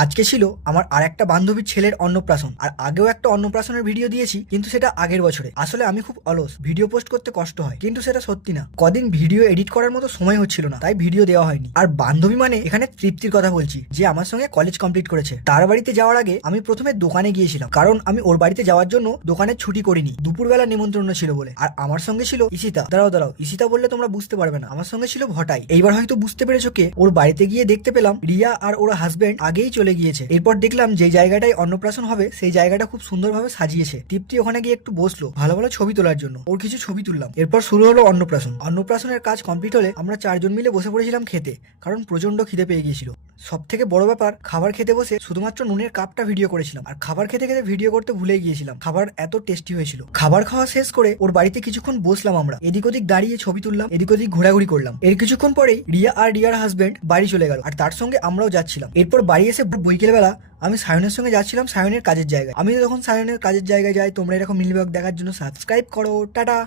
আজকে ছিল আমার আর একটা বান্ধবীর ছেলের অন্নপ্রাশন। আর আগেও একটা অন্নপ্রাশনের ভিডিও দিয়েছি, কিন্তু সেটা আগের বছরে। আসলে আমি খুব অলস, ভিডিও পোস্ট করতে কষ্ট হয়, কিন্তু সেটা সত্যি না। কদিন ভিডিও এডিট করার মতো সময় হচ্ছিল না, তাই ভিডিও দেওয়া হয়নি। আর বান্ধবী মানে এখানে তৃপ্তির কথা বলছি, যে আমার সঙ্গে কলেজ কমপ্লিট করেছে। তার বাড়িতে যাওয়ার আগে আমি প্রথমে দোকানে গিয়েছিলাম, কারণ আমি ওর বাড়িতে যাওয়ার জন্য দোকানে ছুটি করিনি, দুপুরবেলা নিমন্ত্রণ ছিল বলে। আর আমার সঙ্গে ছিল ঈশিতা। দাঁড়াও, ঈশিতা বললে তোমরা বুঝতে পারবে না, আমার সঙ্গে ছিল ভটাই। এইবার হয়তো বুঝতে পেরেছো কে। ওর বাড়িতে গিয়ে দেখতে পেলাম রিয়া আর ওর হাজবেন্ড আগেই চলে গিয়েছে। এরপর দেখলাম যে জায়গাটায় অন্নপ্রাশন হবে সেই জায়গাটা খুব সুন্দরভাবে সাজিয়েছে। তৃপ্তি ওখানে গিয়ে একটু বসলো ভালো ভালো ছবি তোলার জন্য, ওর কিছু ছবি তুললাম। এরপর শুরু হলো অন্নপ্রাশন। অন্নপ্রাশনের কাজ কমপ্লিট হলে আমরা চারজন মিলে বসে পড়েছিলাম খেতে, কারণ প্রচন্ড খিদে পেয়ে গিয়েছিল। সব থেকে বড় ব্যাপার, খাবার খেতে বসে শুধুমাত্র নুনের কাপটা ভিডিও করেছিলাম, আর খাবার খেতে খেতে ভিডিও করতে ভুলে গিয়েছিলাম। খাবার এত টেস্টি হয়েছিল। খাবার খাওয়া শেষ করে ওর বাড়িতে কিছুক্ষণ বসলাম আমরা, এদিক ওদিক দাঁড়িয়ে ছবি তুললাম, এদিক ওদিক ঘোরাঘুরি করলাম। এর কিছুক্ষণ পরেই রিয়া আর রিয়ার হাজবেন্ড বাড়ি চলে গেল, আর তার সঙ্গে আমরাও যাচ্ছিলাম। এরপর বাড়ি এসে বিকেলবেলা আমি সায়নের সঙ্গে যাচ্ছিলাম সায়নের কাজের জায়গায়। আমি যখন সায়নের কাজের জায়গায় যাই, তোমরা এরকম মিলি ব্লগ দেখার জন্য সাবস্ক্রাইব করো। টাটা।